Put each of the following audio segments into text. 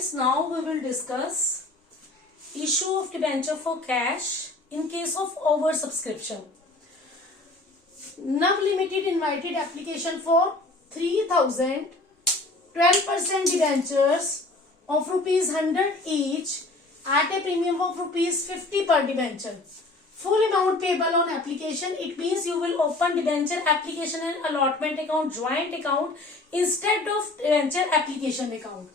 students, now we will discuss issue of debenture for cash in case of oversubscription. NUB Limited invited application for 3,000 12% debentures of rupees 100 each at a premium of rupees 50 per debenture. Full amount payable on application. It means you will open debenture application and allotment account, joint account instead of debenture application account.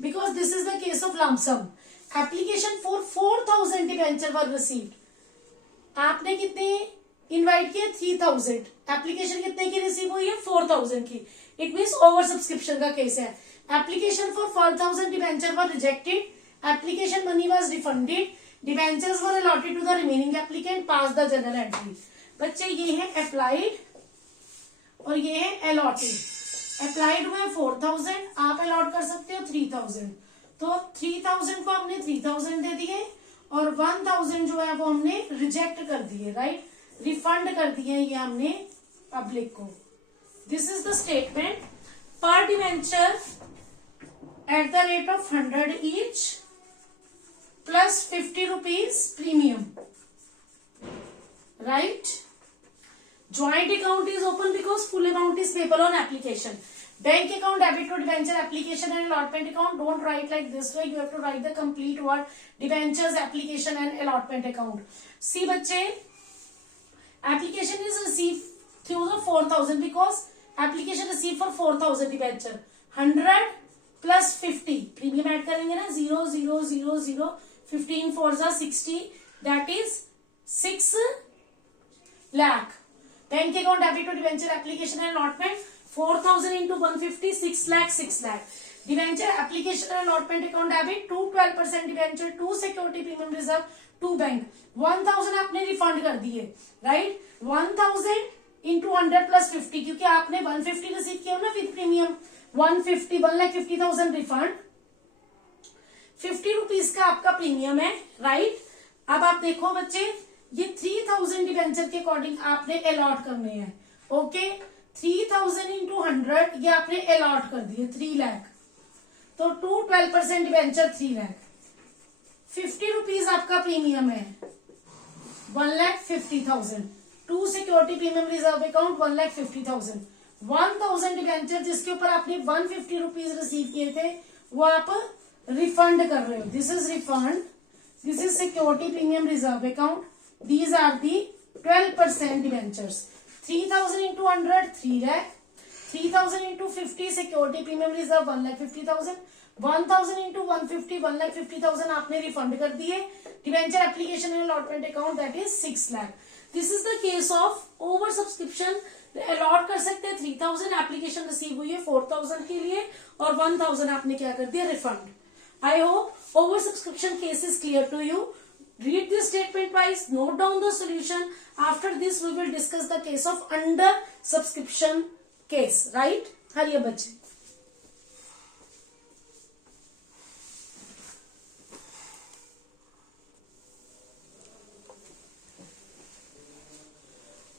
Because this is the case of lump sum. Application for 4,000 debenture were received. आपने कितने invite किए 3,000. Application कितने की receive हुई है 4,000 की. It means over subscription का case है. Application for 4,000 debenture were rejected. Application money was refunded. Debentures were allotted to the remaining applicant. Pass the general entry. बच्चे ये है अप्लाइड और ये है अलॉटेड. अप्लाइड हुआ 4,000. आप अलॉट कर सकते हो 3,000. तो 3,000 को हमने 3,000 दे दिए और 1,000 जो है वो हमने रिजेक्ट कर दिए. राइट, रिफंड कर दिए ये हमने पब्लिक को. This is the statement. Per debenture at the rate of 100 each plus 50 rupees premium. Right, joint account is open because full amount is payable on application. Bank account debit to debenture application and allotment account. Don't write like this way. You have to write the complete word debentures application and allotment account. See बच्चे, application is received through the 4,000 because application received for 4,000 debenture. 100 plus 50 premium add करेंगे ना. 0 0 0 0 15 4 जा 60. That is 6 lakh. Bank account debit to debenture application and allotment 4,000 into 150 6 lakh 6 lakh. Debenture application and allotment account debit 2 12% debenture 2 security premium reserve 2 bank. 1,000 आपने refund कर दिए. Right, 1,000 into 100 plus 50 क्योंकि आपने 150 receive किया ना विद प्रीमियम. 150 1,50,000 रिफंड. 50 रुपीज का आपका premium है. राइट, अब आप देखो बच्चे, ये 3,000 डिबेंचर के अकॉर्डिंग आपने अलॉट करने हैं. ओके, 3,000 इंटू 100 ये आपने अलॉट कर दिए 3 लाख. तो 2 12% डिबेंचर 3 लाख. 50 रुपीज आपका प्रीमियम है 1,50,000. 2 security premium reserve account 1,50,000. 1,000 debenture जिसके ऊपर आपने 150 रुपीज रिसीव किए थे वो आप रिफंड कर रहे हो. This is refund. This is security premium reserve account. These are the 12% debentures. 3,000 into 100 3 lakh. 3,000 into 50 security premium reserve 1,50,000. 1,000 into 150 1,50,000 आपने रिफंड कर दिए. Debenture application and allotment account that is 6 lakh. This is the case of over subscription. Allot कर सकते हैं 3,000. Application receive हुई है 4,000 के लिए और 1,000 आपने क्या कर दिया refund. I hope over subscription case is clear to you. Read this statement wise, note down the solution. After this we will discuss the case of under subscription case. Right? हरिए बच्चे.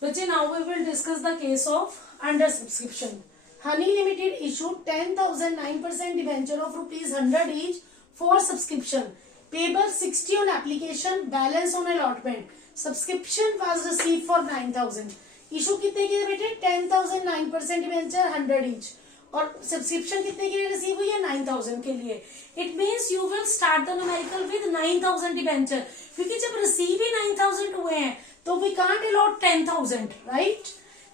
बच्चे, now we will discuss the case of under subscription. Honey Limited issued 10,009% debenture of rupees 100 each for subscription. Payable 60 on application, balance on allotment. Subscription was received for 9,000. Issue कितने की है बेटे 10,009% debenture 100 each और subscription कितने के लिए receive हुई है 9,000 के लिए. It means you will start the numerical with 9,000 debenture क्योंकि जब रिसीव ही 9,000 हुए हैं तो we can't allot 10,000. Right,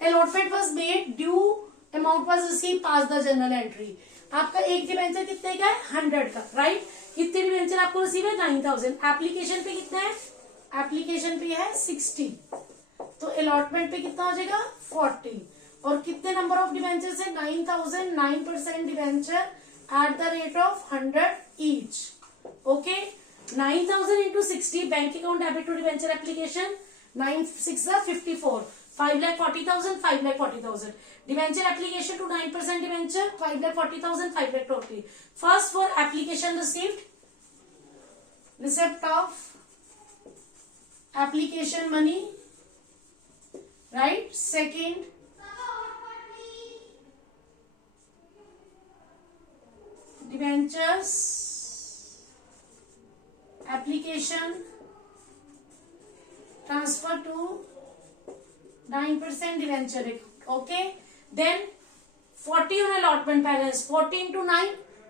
allotment was made, due amount was receive, pass the general entry. आपका एक डिबेंचर कितने का है 100 का. राइट, कितने डिबेंचर आपको रिसीव है 9,000. एप्लीकेशन पे कितना है, एप्लीकेशन पे है 60. तो अलॉटमेंट पे कितना हो जाएगा 40. और कितने नंबर ऑफ डिबेंचर है 9,000. 9% debenture at the rate of 100 each. Okay, 9,000 into 60 bank account debit to debenture application 9 6 54 5,40,000 5,40,000. Debenture application to 9% debenture 5,40,000 5,40,000. First for application received, receipt of application money. Right. Second, debentures application transfer to 9% debenture. Okay, then 40 on allotment balance, 40 into 9,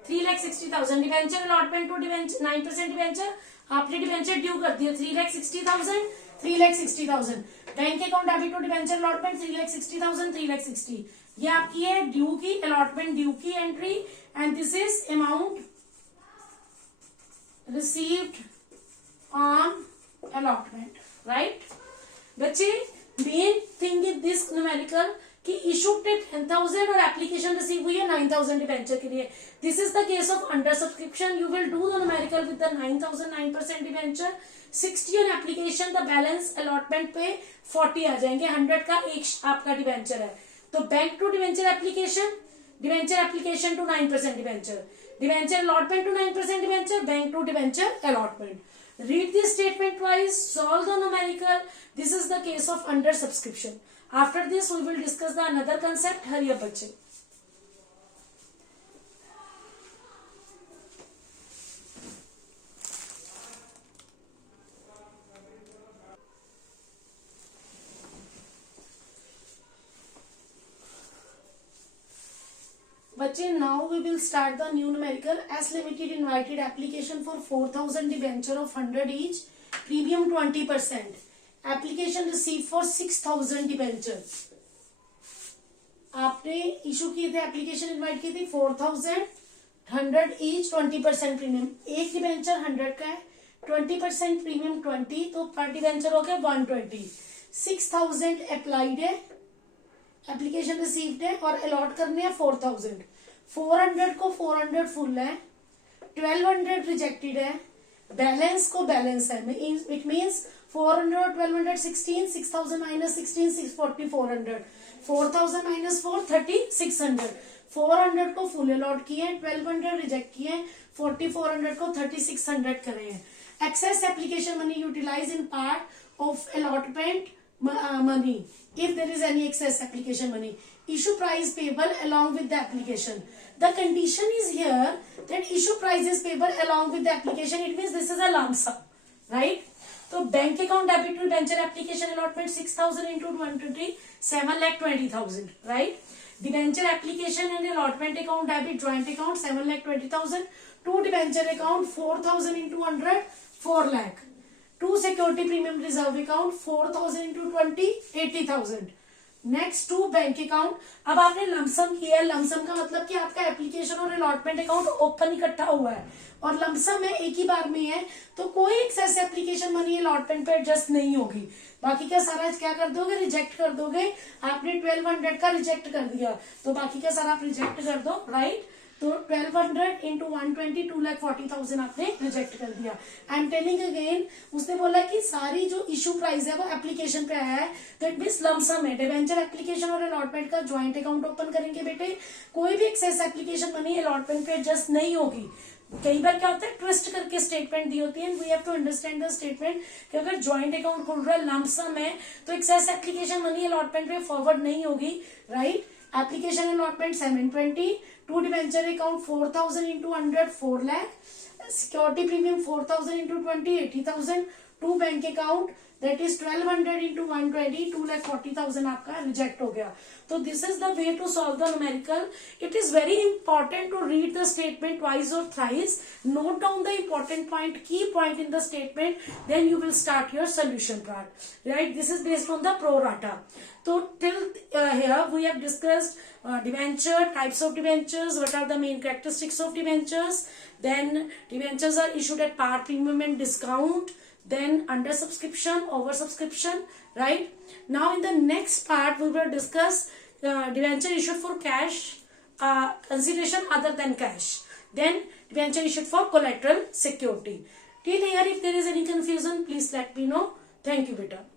3,60,000. Debenture allotment to 9% debenture, आपने debenture due कर दिया 3,60,000, 3,60,000. Bank account debit to debenture allotment 3,60,000, 3,60. ये आपकी है due की, allotment due की entry, and this is amount received on allotment. Right बच्चे, main thing is this numerical कि इशू टेक 10,000 और एप्लीकेशन रिसीव हुई है 9,000 डिवेंचर के लिए. This is the case of under subscription. You will do the numerical with the 9,000 9% debenture, 60 on application, the balance allotment पे 40 आ जाएंगे. 100 का एक आपका डिवेंचर है. तो bank to debenture application, debenture application to 9% debenture, debenture allotment to 9% debenture, bank to debenture allotment. Read this statement twice, solve the numerical. This is the case of under subscription. After this, we will discuss the another concept. Hurry up, बच्चे. बच्चे, now we will start the new numerical. S Limited invited application for 4,000 debenture of 100 each, premium 20%. Application received for 6,000 debenture. आपने issue किए थे, application invite की थी 4,000, 100 each, 20% premium. एक debenture 100 का है, 20% प्रीमियम 20, तो पर डिबेंचर हो गया 120. 6,000 अप्लाइड है, एप्लीकेशन रिसीव्ड है, और अलॉट करने हैं 4,000. 400 को 400 फुल है, 1,200 रिजेक्टेड है, बैलेंस को बैलेंस है. इट मीन्स 400 और 1,200 16, 6,000 माइनस 16, 640, 400, 4,000 माइनस 4, 3,600. 400 को फुल अलॉट किए हैं, 1,200 रिजेक्ट किए हैं, 4,400 को 3,600 करे हैं. Excess application money utilise in part of allotment money if there is any excess application money. Issue price payable along with the application. The condition is here that issue price is payable along with the application. It means this is a lump sum, right? So bank account debit to venture application allotment 6,000 into 120, 7,20,000, right? Debenture application and allotment account debit joint account 7,20,000. Two debenture account 4,000 into 100, 4 lakh. To security premium reserve account 4,000 into 20, 80,000. Next to bank account. अब आपने lump sum किया है. Lump sum का मतलब कि आपका application और allotment account open इकट्ठा हुआ है और लमसम है, एक ही बार में है, तो कोई एक्सेस एप्लीकेशन मनी अलॉटमेंट पे एडजस्ट नहीं होगी. बाकी का सारा क्या कर दोगे, रिजेक्ट कर दोगे. आपने 1,200 का रिजेक्ट कर दिया, तो बाकी का सारा आप रिजेक्ट कर दो, राइट. तो 1,200 इंटू 120, 2,40,000 आपने रिजेक्ट कर दिया. आई एम टेलिंग अगेन, उसने बोला कि सारी जो इशू प्राइस है वो एप्लीकेशन पे आया है, तो इट मीन्स लमसम है. डिवेंचर एप्लीकेशन और अलॉटमेंट का ज्वाइंट अकाउंट ओपन करेंगे बेटे. कोई भी एक्सेस एप्लीकेशन मनी अलॉटमेंट पे एडजस्ट नहीं होगी. कई बार क्या होता है, ट्विस्ट करके स्टेटमेंट दी होती है. We have to understand the statement कि अगर ज्वाइंट अकाउंट खुल रहा है, लमसम है, तो एक्सेस एप्लीकेशन मनी अलॉटमेंट पे फॉरवर्ड नहीं होगी, right. Application allotment 720, to debenture account 4,000 into 100, 4 lakh. Security premium 4,000 into 20, 80,000. To bank account that is 1,200 into 120, 2,40,000 आपका रिजेक्ट हो गया. तो this is the way to solve the numerical. It is very important to read the statement twice और thrice. Note down the important point, key point in the statement, then you will start your solution part, right. This is based on the pro rata. So till here we have discussed debenture, types of debentures, what are the main characteristics of debentures, then debentures are issued at par premium and discount, then under subscription, over subscription, right. Now in the next part we will discuss debenture issued for cash consideration other than cash, then debenture issued for collateral security. Till here if there is any confusion please let me know. Thank you beta.